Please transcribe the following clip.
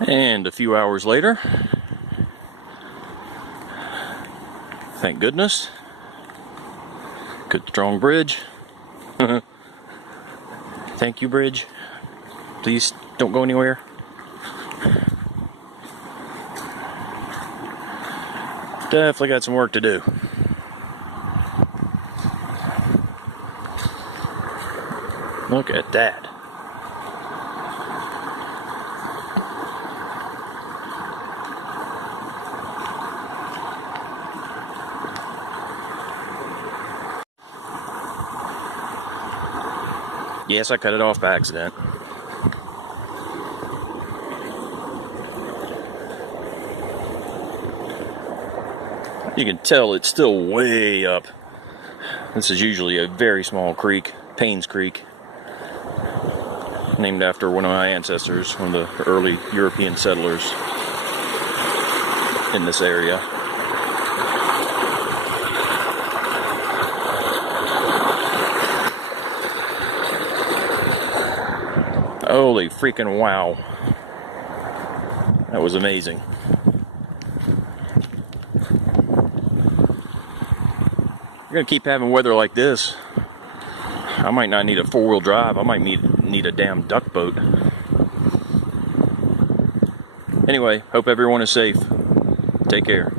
And a few hours later, thank goodness, good strong bridge. Thank you, bridge. Please don't go anywhere. Definitely got some work to do. Look at that. Yes, I cut it off by accident. You can tell it's still way up. This is usually a very small creek, Paynes Creek, named after one of my ancestors, one of the early European settlers in this area. Holy freaking wow. That was amazing. You're gonna keep having weather like this. I might not need a four-wheel drive. I might need a damn duck boat. Anyway, hope everyone is safe. Take care.